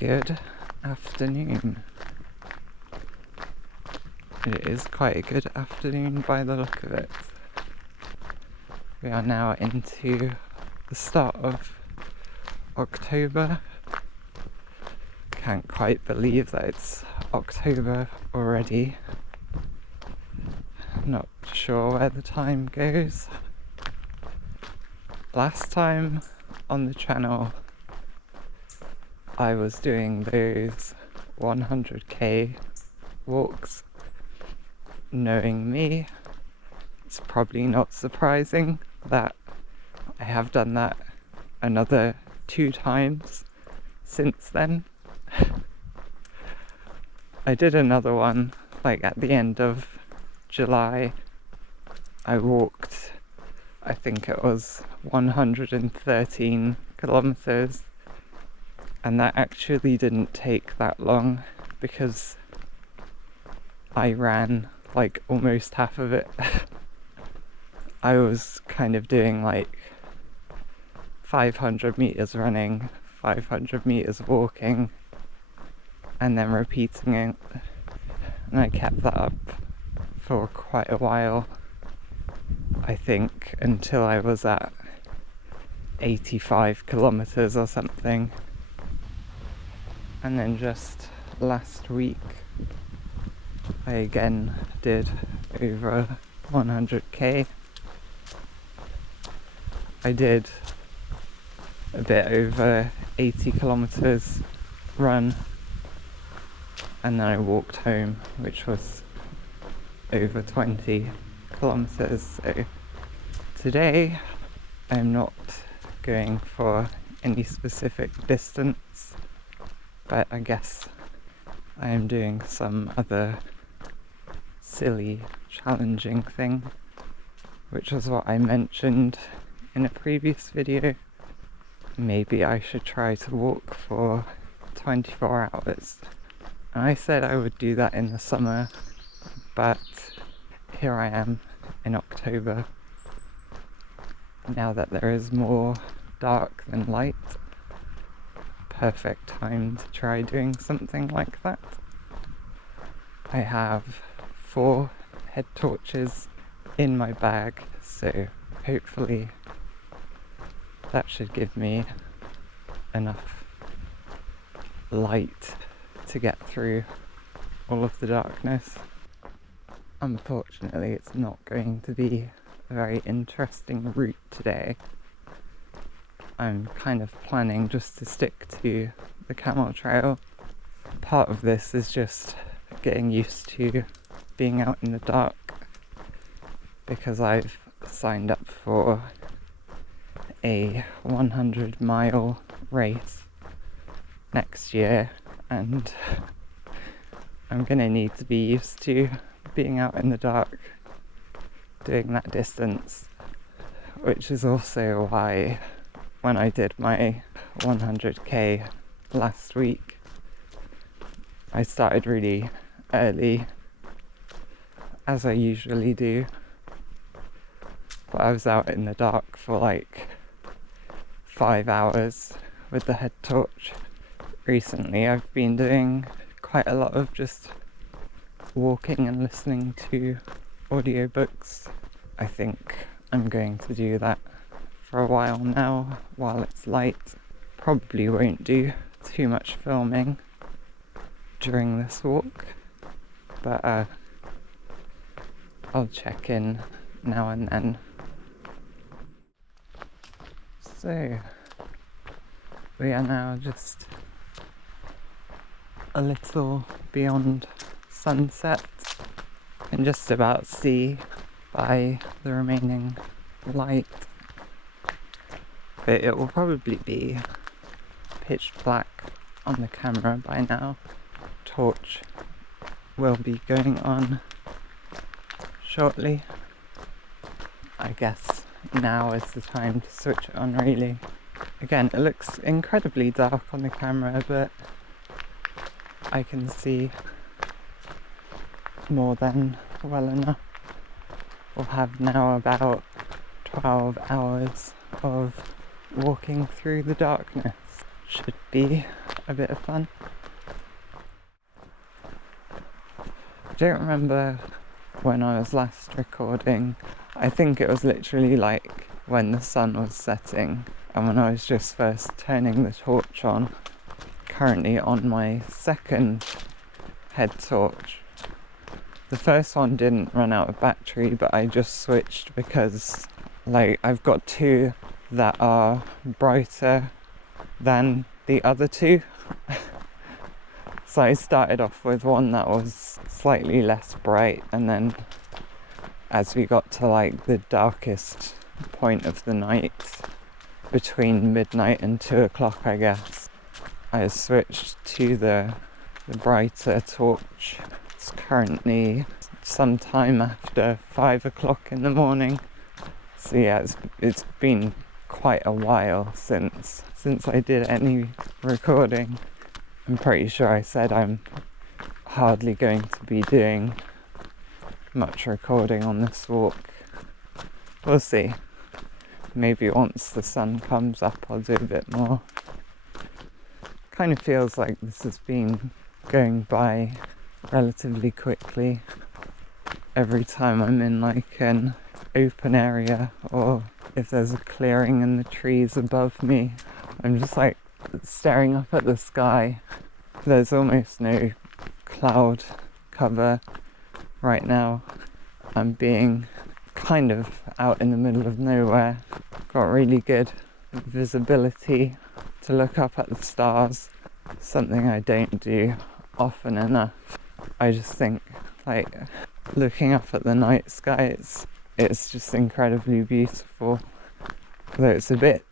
Good afternoon. It is quite a good afternoon by the look of it. We are now into the start of October. Can't quite believe that it's October already. Not sure where the time goes. Last time on the channel I was doing those 100k walks. Knowing me, it's probably not surprising that I have done that another 2 times since then. I did another one like at the end of July. I walked, I think it was 113 kilometers, and that actually didn't take that long because I ran like almost half of it. I was kind of doing like 500 meters running, 500 meters walking, and then repeating it, and I kept that up for quite a while, I think, until I was at 85 kilometers or something. And then just last week I again did over 100k. I did a bit over 80 kilometers run, and then I walked home, which was over 20 kilometers. So today I'm not going for any specific distance, but I guess I am doing some other silly, challenging thing, which was what I mentioned in a previous video. Maybe I should try to walk for 24 hours. And I said I would do that in the summer, but here I am in October, now that there is more dark than light. Perfect time to try doing something like that. I have 4 head torches in my bag, so hopefully that should give me enough light to get through all of the darkness. Unfortunately, it's not going to be a very interesting route today. I'm kind of planning just to stick to the camel trail. Part of this is just getting used to being out in the dark, because I've signed up for a 100-mile race next year, and I'm gonna need to be used to being out in the dark doing that distance, which is also why when I did my 100k last week, I started really early, as I usually do, but I was out in the dark for like 5 hours with the head torch. Recently I've been doing quite a lot of just walking and listening to audiobooks. I think I'm going to do that for a while now while it's light. Probably won't do too much filming during this walk, but I'll check in now and then. So we are now just a little beyond sunset. I can just about see by the remaining light, but it will probably be pitch black on the camera by now. Torch will be going on shortly. I guess now is the time to switch it on, really. Again, it looks incredibly dark on the camera, but I can see more than well enough. We'll have now about 12 hours of walking through the darkness. Should be a bit of fun. I don't remember when I was last recording. I think it was literally like when the sun was setting and when I was just first turning the torch on. Currently on my second head torch. The first one didn't run out of battery, but I just switched because like I've got two that are brighter than the other two. So I started off with one that was slightly less bright, and then as we got to like the darkest point of the night, between midnight and 2 o'clock I guess, I switched to the brighter torch. It's currently sometime after 5 o'clock in the morning. So yeah, it's been quite a while since I did any recording. I'm pretty sure I said I'm hardly going to be doing much recording on this walk. We'll see. Maybe once the sun comes up I'll do a bit more. Kind of feels like this has been going by relatively quickly. Every time I'm in like an open area, or if there's a clearing in the trees above me, I'm just like staring up at the sky. There's almost no cloud cover right now. I'm being kind of out in the middle of nowhere. Got really good visibility to look up at the stars, something I don't do often enough. I just think like looking up at the night sky, it's just incredibly beautiful. Though it's a bit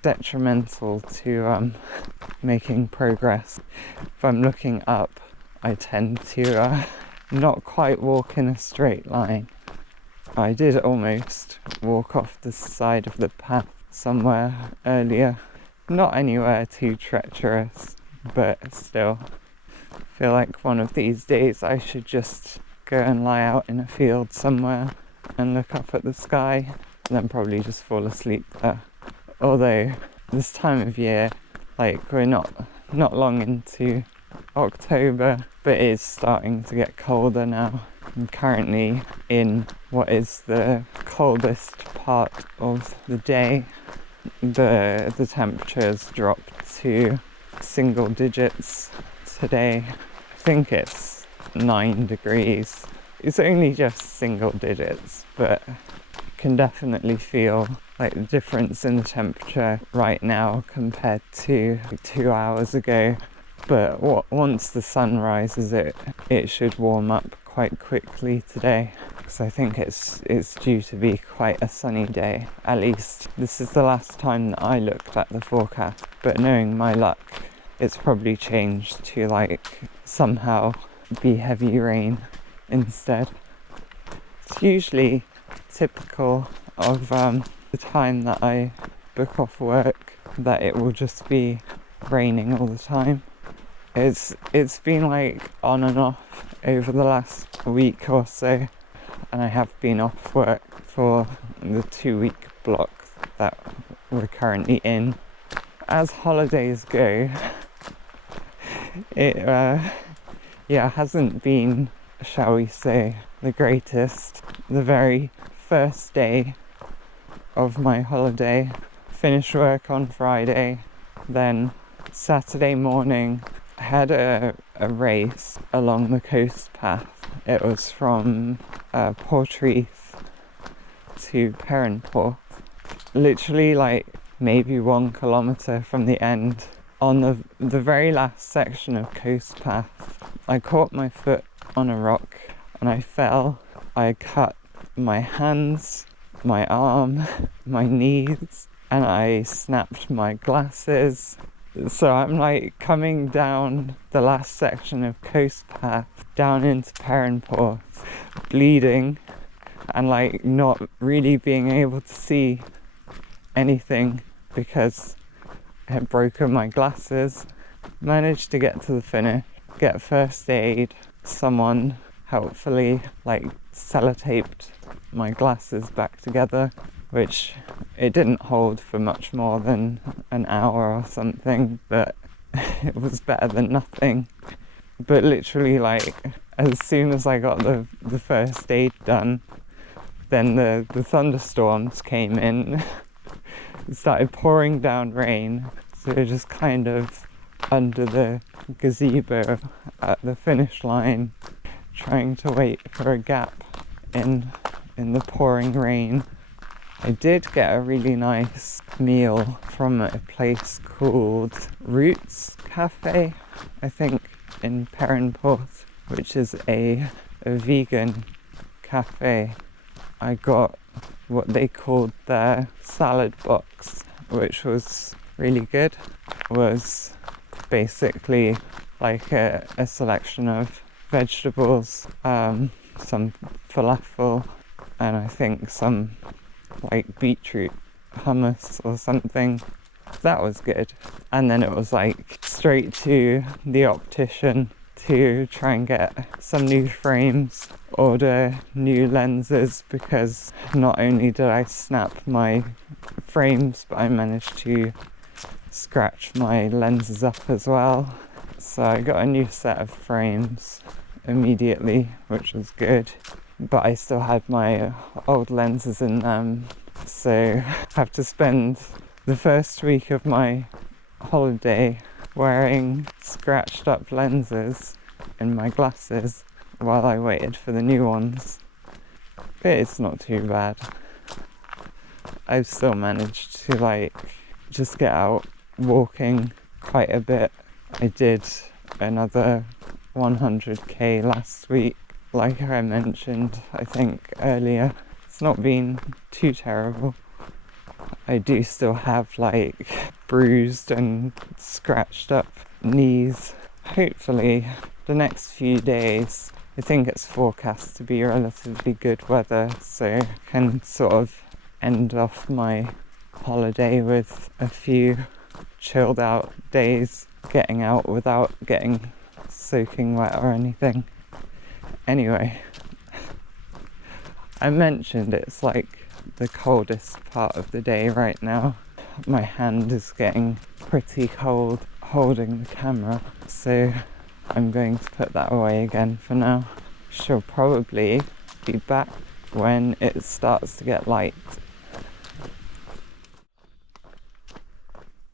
detrimental to making progress. If I'm looking up, I tend to not quite walk in a straight line. I did almost walk off the side of the path somewhere earlier. Not anywhere too treacherous, but still. I feel like one of these days I should just go and lie out in a field somewhere and look up at the sky, and then probably just fall asleep there. Although this time of year, like we're not long into October, but it is starting to get colder now. I'm currently in what is the coldest part of the day. The temperature's dropped to single digits today. I think it's 9 degrees. It's only just single digits, but you can definitely feel like the difference in the temperature right now compared to 2 hours ago. But once the sun rises, it should warm up quite quickly today, because I think it's due to be quite a sunny day. At least this is the last time that I looked at the forecast, but knowing my luck, it's probably changed to like somehow be heavy rain instead. It's usually typical of the time that I book off work that it will just be raining all the time. It's been like on and off over the last week or so, and I have been off work for the 2-week block that we're currently in. As holidays go, it hasn't been, shall we say, the greatest. The very first day of my holiday, finished work on Friday, then Saturday morning I had a race along the coast path. It was from Portreath to Perranporth, literally like maybe 1 kilometre from the end. On the very last section of coast path, I caught my foot on a rock and I fell. I cut my hands, my arm, my knees, and I snapped my glasses. So I'm like coming down the last section of coast path down into Perranporth, bleeding and like not really being able to see anything because I had broken my glasses. Managed to get to the finish, get first aid. Someone helpfully like sellotaped my glasses back together, which it didn't hold for much more than an hour or something, but it was better than nothing. But literally, like, as soon as I got the first aid done, then the thunderstorms came in. It started pouring down rain, so we're just kind of under the gazebo at the finish line, trying to wait for a gap in the pouring rain. I did get a really nice meal from a place called Roots Cafe, I think, in Perranporth, which is a vegan cafe. I got what they called their salad box, which was really good. It was basically like a selection of vegetables, some falafel, and I think some like beetroot hummus or something. That was good. And then it was like straight to the optician to try and get some new frames, order new lenses, because not only did I snap my frames, but I managed to scratch my lenses up as well. So I got a new set of frames immediately, which was good, but I still had my old lenses in them, so I have to spend the first week of my holiday wearing scratched up lenses in my glasses while I waited for the new ones. But it's not too bad. I've still managed to like just get out walking quite a bit. I did another 100k last week, like I mentioned I think earlier. It's not been too terrible. I do still have like bruised and scratched up knees. Hopefully the next few days, I think it's forecast to be relatively good weather, so I can sort of end off my holiday with a few chilled out days, getting out without getting soaking wet or anything. Anyway, I mentioned it's like the coldest part of the day right now. My hand is getting pretty cold holding the camera, so I'm going to put that away again for now. She'll probably be back when it starts to get light.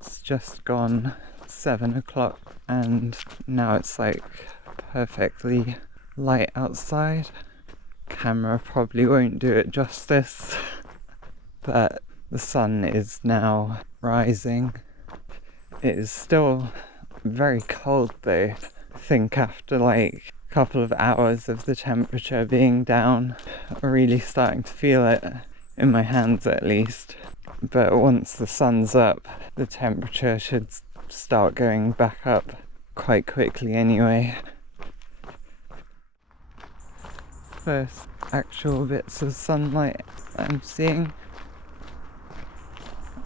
It's just gone 7 o'clock and now it's like perfectly light outside. Camera probably won't do it justice, but the sun is now rising. It is still very cold though. I think after like a couple of hours of the temperature being down, I'm really starting to feel it in my hands at least. But once the sun's up, the temperature should start going back up quite quickly anyway. First actual bits of sunlight I'm seeing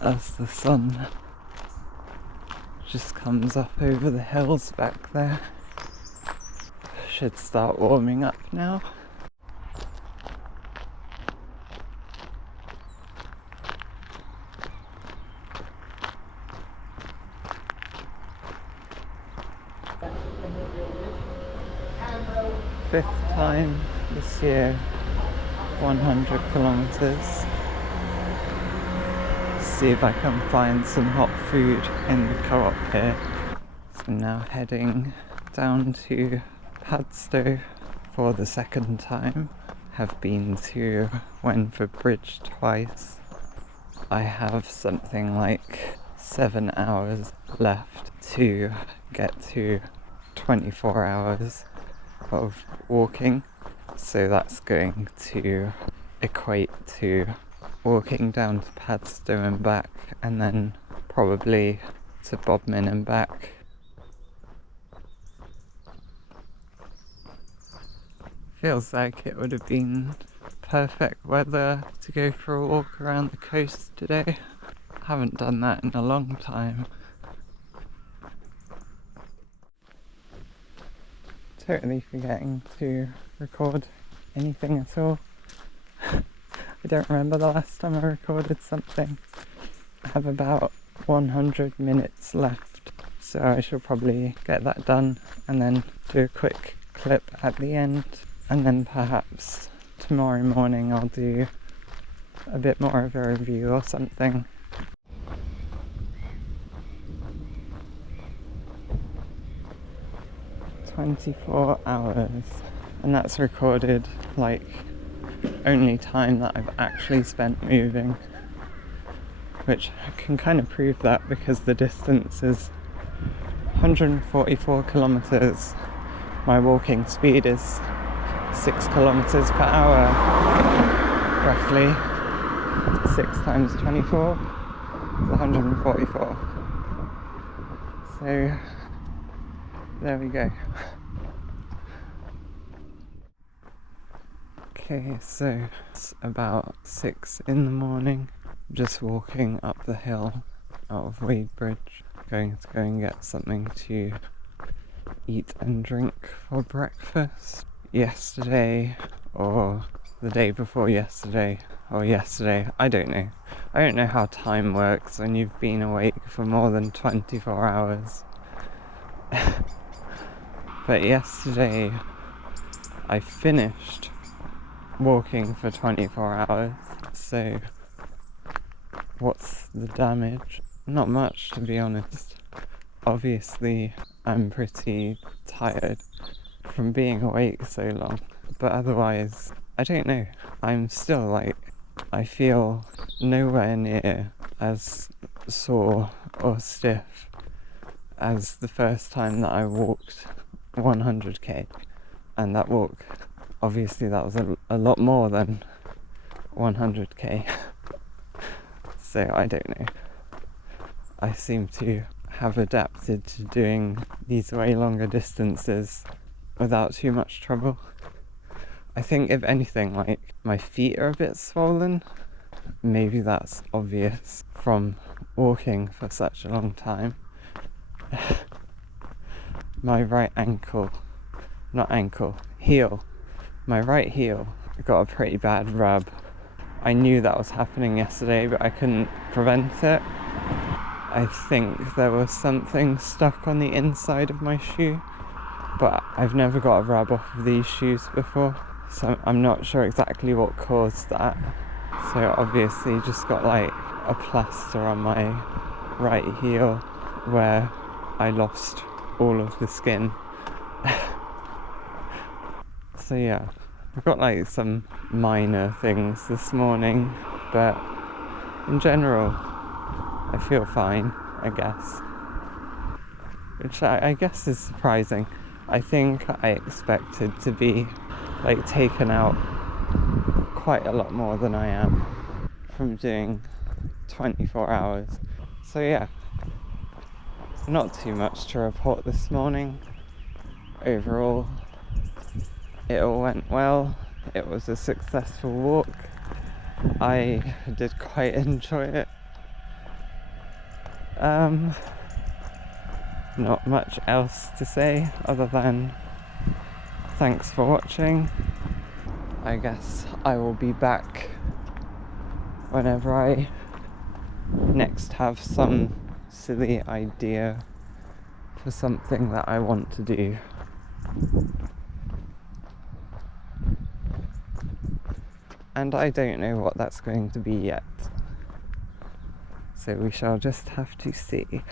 as the sun just comes up over the hills back there. Should start warming up now. Fifth time this year, 100 kilometers. See if I can find some hot food in the co-op here. So now heading down to Padstow for the second time. Have been to Wenford Bridge twice. I have something like 7 hours left to get to 24 hours of walking, so that's going to equate to walking down to Padstow and back, and then probably to Bodmin and back. Feels like it would have been perfect weather to go for a walk around the coast today. Haven't done that in a long time. Totally forgetting to record anything at all. I don't remember the last time I recorded something. I have about 100 minutes left, So I should probably get that done and then do a quick clip at the end, and then perhaps tomorrow morning I'll do a bit more of a review or something. "24 hours, and that's recorded like only time that I've actually spent moving, which I can kind of prove that because the distance is 144 kilometers. My walking speed is 6 kilometers per hour, roughly. 6 times 24 is 144. So there we go. Okay, so it's about 6 in the morning, just walking up the hill out of Wadebridge, going to go and get something to eat and drink for breakfast. Yesterday, or the day before yesterday, or yesterday, I don't know. I don't know how time works when you've been awake for more than 24 hours. But yesterday I finished walking for 24 hours, so what's the damage? Not much, to be honest. Obviously I'm pretty tired from being awake so long, but otherwise, I don't know. I'm still like, I feel nowhere near as sore or stiff as the first time that I walked 100k, and that walk, obviously that was a lot more than 100k. So I don't know. I seem to have adapted to doing these way longer distances without too much trouble. I think if anything, like, my feet are a bit swollen. Maybe that's obvious from walking for such a long time. My right heel. My right heel got a pretty bad rub. I knew that was happening yesterday, but I couldn't prevent it. I think there was something stuck on the inside of my shoe, but I've never got a rub off of these shoes before, so I'm not sure exactly what caused that. So obviously just got like a plaster on my right heel where I lost all of the skin. So yeah, I've got like some minor things this morning, but in general I feel fine, I guess. Which I guess is surprising. I think I expected to be like taken out quite a lot more than I am from doing 24 hours. So yeah, not too much to report this morning. Overall, it all went well. It was a successful walk. I did quite enjoy it. Not much else to say other than thanks for watching. I guess I will be back whenever I next have some silly idea for something that I want to do. And I don't know what that's going to be yet. So we shall just have to see.